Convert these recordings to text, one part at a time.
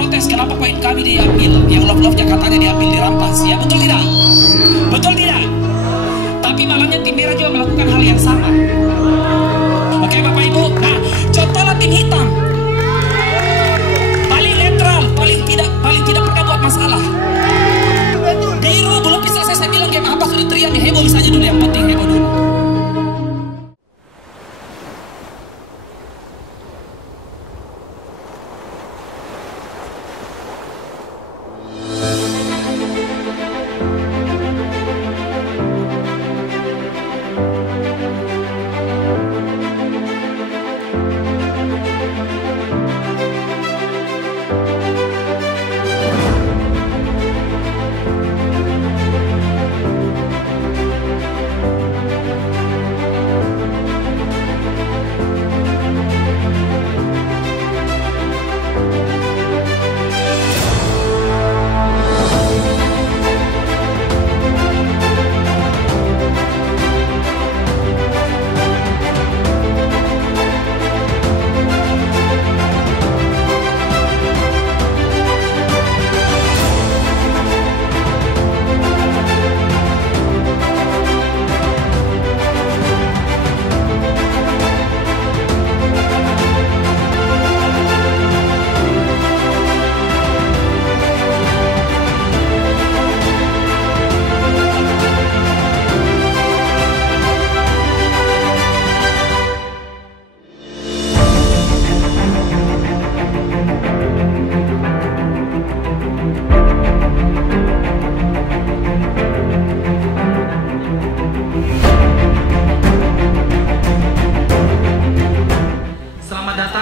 protes kenapa poin kami diambil, yang love-love-nya katanya diambil, dirampas, ya betul tidak? Betul tidak? Tapi malamnya tim merah juga melakukan hal yang sama. Oke Bapak Ibu, nah contohlah tim hitam, paling netral, paling tidak pernah buat masalah. Biru belum bisa saya bilang game apa sudah teriak, heboh saja dulu, yang penting heboh dulu.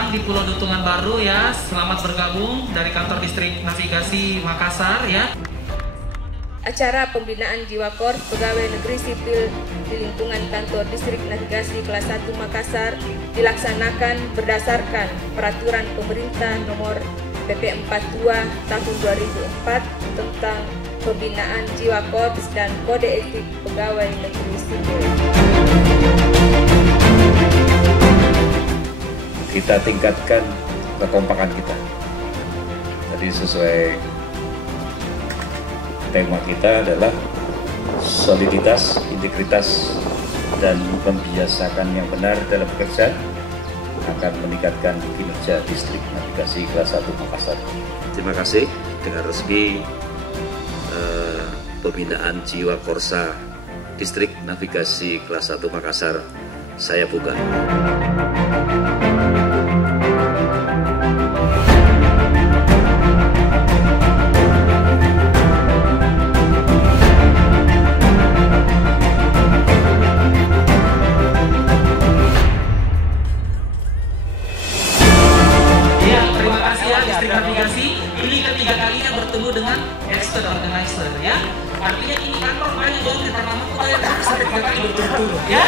Di Pulau Dutungan Baru ya, selamat bergabung dari kantor distrik navigasi Makassar ya. Acara pembinaan jiwa korps pegawai negeri sipil di lingkungan kantor distrik navigasi kelas 1 Makassar dilaksanakan berdasarkan peraturan pemerintah nomor PP 42 tahun 2004 tentang pembinaan jiwa korps dan kode etik pegawai negeri sipil. Kita tingkatkan kekompakan kita. Jadi sesuai tema kita adalah soliditas, integritas, dan membiasakan yang benar dalam bekerja akan meningkatkan kinerja distrik navigasi kelas 1 Makassar. Terima kasih dengan resmi pembinaan jiwa korsa distrik navigasi kelas 1 Makassar saya buka. Distrik navigasi ini ketiga kalinya bertemu dengan expert organizer ya. Artinya ini kantor banyak orang yang pertama kita sampai 3 kali berturut-turut ya.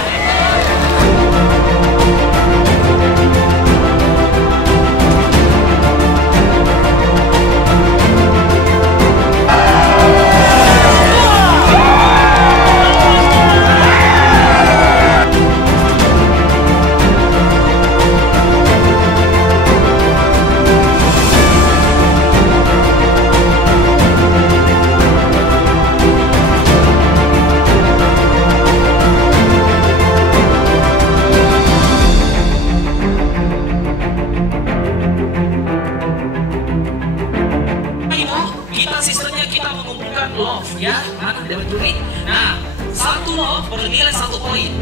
Love ya, mana tidak mencuri. Nah, satu love bernilai 1 poin.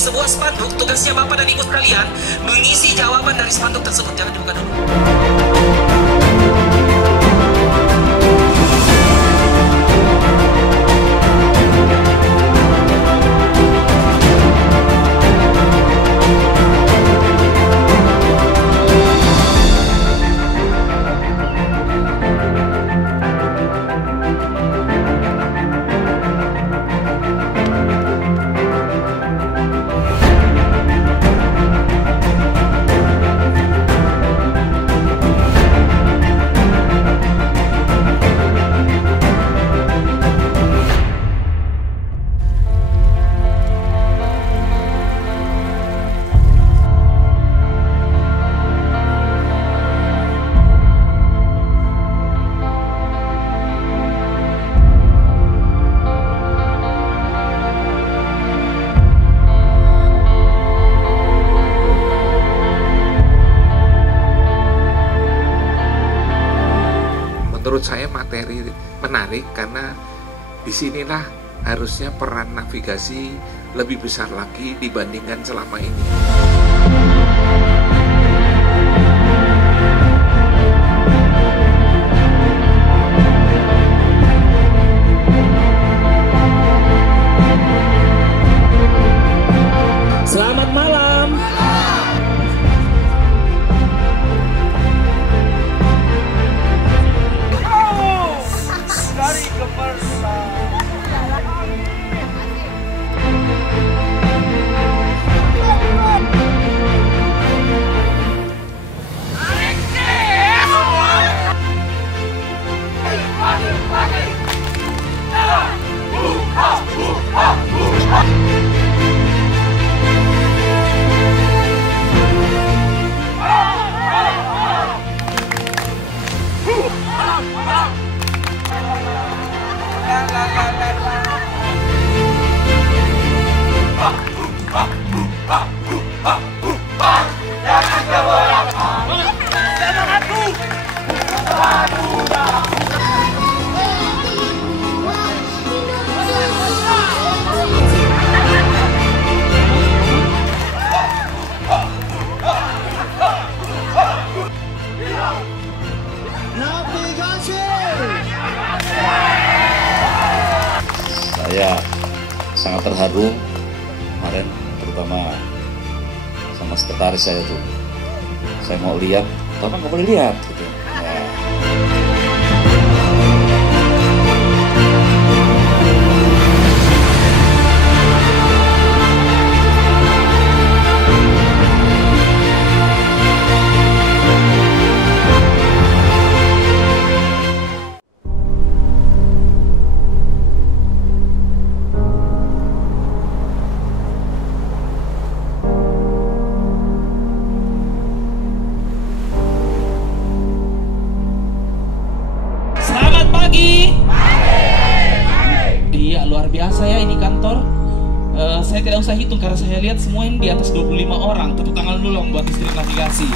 Sebuah spanduk, tugasnya Bapak dan Ibu sekalian mengisi jawaban dari spanduk tersebut. Jangan dibuka dulu. menurut saya materi menarik karena disinilah harusnya peran navigasi lebih besar lagi dibandingkan selama ini. Selamat malam. Dari Gemersa. Saya sangat terharu kemarin, terutama sama sekretaris saya tuh. Saya mau lihat, tapi nggak boleh lihat gitu. Ya. Iya, luar biasa ya ini kantor. Saya tidak usah hitung karena saya lihat semua ini di atas 25 orang. Tepuk tangan dulu dong buat distrik navigasi.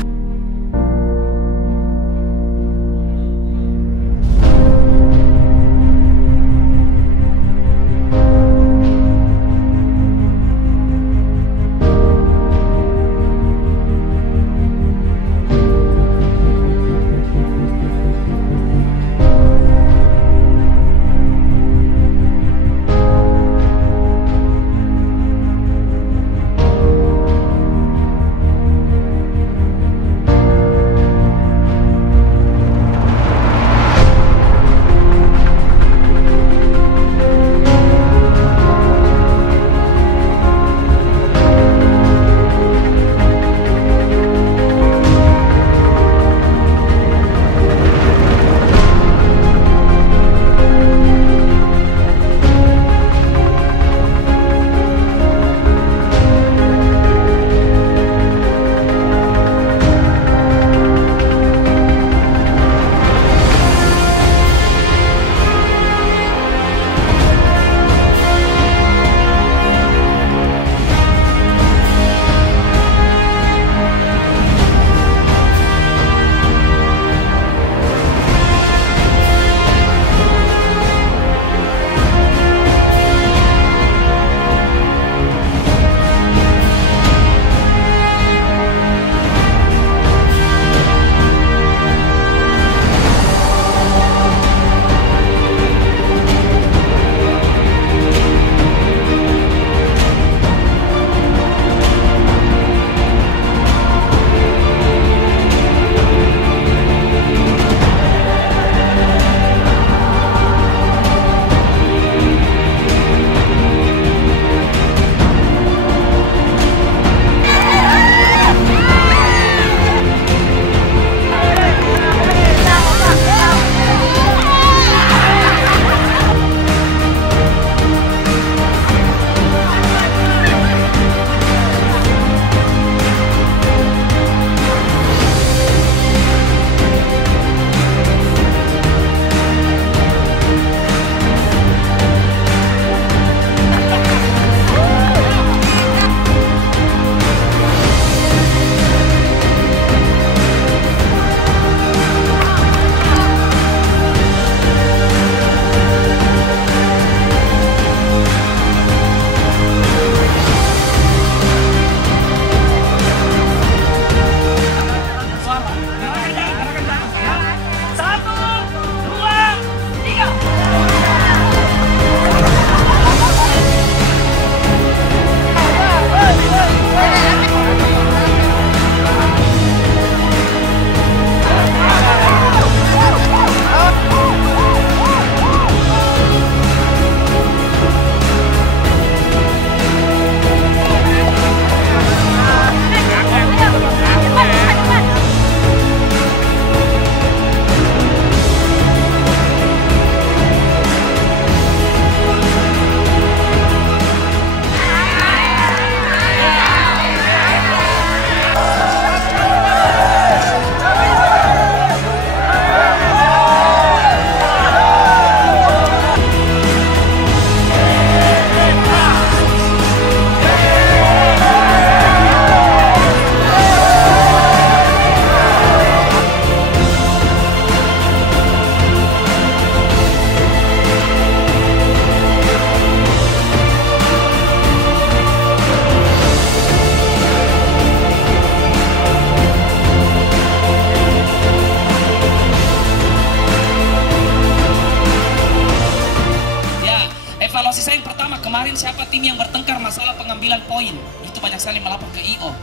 kemarin siapa tim yang bertengkar masalah pengambilan poin? Itu banyak sekali melapor ke IO.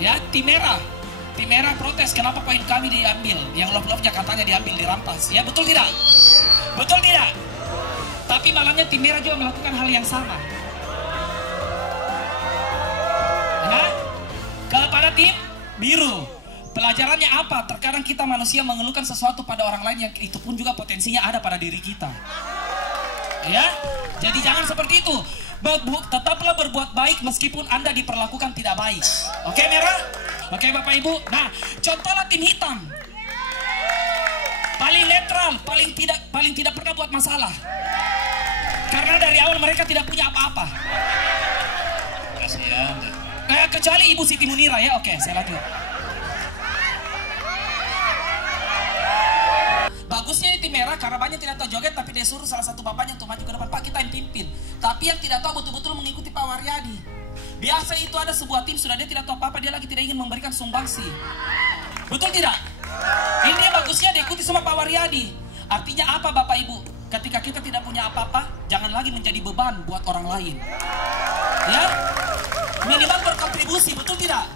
Ya, tim merah protes kenapa poin kami diambil. Yang love-love-nya katanya diambil, dirampas. Ya, betul tidak? Betul tidak? Tapi malamnya tim merah juga melakukan hal yang sama. Ya, kepada tim biru. Pelajarannya apa? Terkadang kita manusia mengeluhkan sesuatu pada orang lain yang itu pun juga potensinya ada pada diri kita. Ya, jadi jangan seperti itu. Tetaplah berbuat baik meskipun Anda diperlakukan tidak baik. Oke, merah? Oke, Bapak Ibu. Nah, contohlah tim hitam. Paling netral, paling tidak pernah buat masalah. Karena dari awal mereka tidak punya apa-apa. Kasihan. Kecuali Ibu Siti Munira ya. Oke, saya lanjut. Bagusnya tim merah karena banyak tidak tahu joget, tapi dia suruh salah satu bapaknya untuk maju ke depan. Pak, kita yang pimpin. Tapi yang tidak tahu betul-betul mengikuti Pak Waryadi. Biasa itu ada sebuah tim sudah dia tidak tahu apa-apa, dia lagi tidak ingin memberikan sumbangsi. Betul tidak? Ini bagusnya diikuti sama Pak Waryadi. Artinya apa Bapak Ibu? Ketika kita tidak punya apa-apa, jangan lagi menjadi beban buat orang lain. Ya, minimal berkontribusi, betul tidak?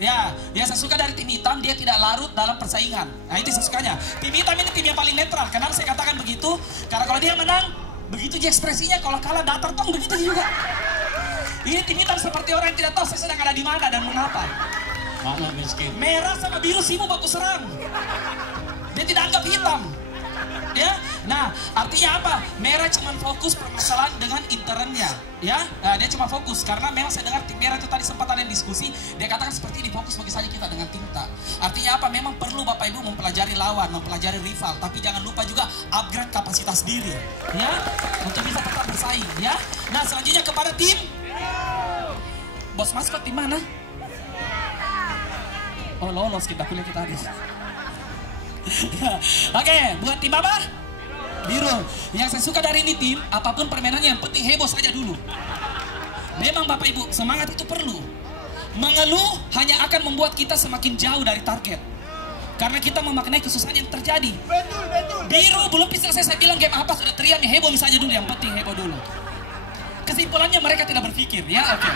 Ya, yang saya suka dari tim hitam, dia tidak larut dalam persaingan. Nah, itu saya sukanya. Tim hitam ini tim yang paling netral. Kenapa saya katakan begitu? Karena kalau dia menang, begitu dia ekspresinya. Kalau kalah datar tong, begitu juga. Ini tim hitam seperti orang yang tidak tahu saya sedang ada di mana dan mengapa. Mana miskin. Merah sama biru sibuk baku serang. Dia tidak anggap hitam. Ya, nah artinya apa? Merah cuma fokus permasalahan dengan internnya, ya. Nah, dia cuma fokus karena memang saya dengar tim merah itu tadi sempat ada yang diskusi, dia katakan seperti ini fokus bagi saja kita dengan tinta. Artinya apa? Memang perlu Bapak Ibu mempelajari lawan, mempelajari rival, tapi jangan lupa juga upgrade kapasitas diri, ya, untuk bisa tetap bersaing, ya. Nah selanjutnya kepada tim bos maskot tim mana? Oh lolos kita kuliah kita habis. Oke, buat tim apa? Biru. Yang saya suka dari ini tim, apapun permainannya yang penting heboh saja dulu. Memang Bapak Ibu, semangat itu perlu. Mengeluh hanya akan membuat kita semakin jauh dari target. Karena kita memaknai kesusahan yang terjadi. Biru belum bisa selesai, saya bilang game apa sudah teriak, heboh saja dulu, yang penting heboh dulu. Kesimpulannya mereka tidak berpikir, ya. Oke.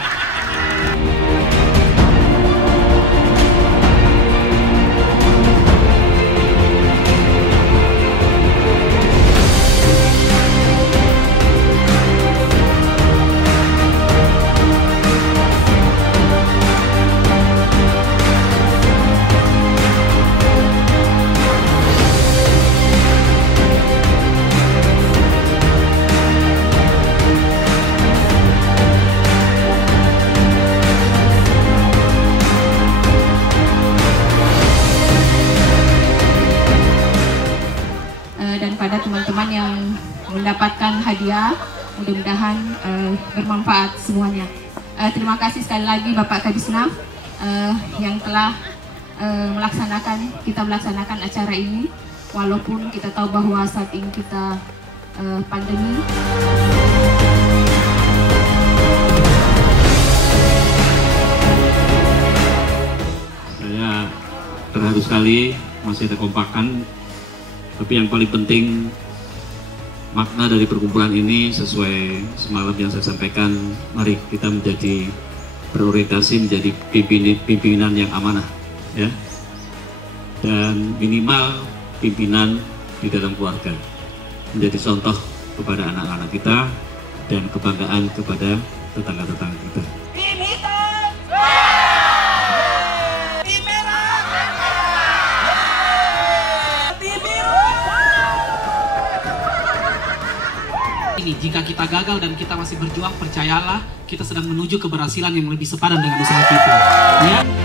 Pada teman-teman yang mendapatkan hadiah, mudah-mudahan bermanfaat semuanya. Terima kasih sekali lagi Bapak Kadisnaf yang telah kita melaksanakan acara ini, walaupun kita tahu bahwa saat ini kita pandemi. Saya terharu sekali, masih ada kompakan. Tapi yang paling penting, makna dari perkumpulan ini sesuai semalam yang saya sampaikan, mari kita menjadi berorientasi menjadi pimpinan yang amanah, ya, dan minimal pimpinan di dalam keluarga, menjadi contoh kepada anak-anak kita dan kebanggaan kepada tetangga-tetangga kita. Jika kita gagal dan kita masih berjuang, percayalah kita sedang menuju keberhasilan yang lebih sepadan dengan usaha kita. Ya.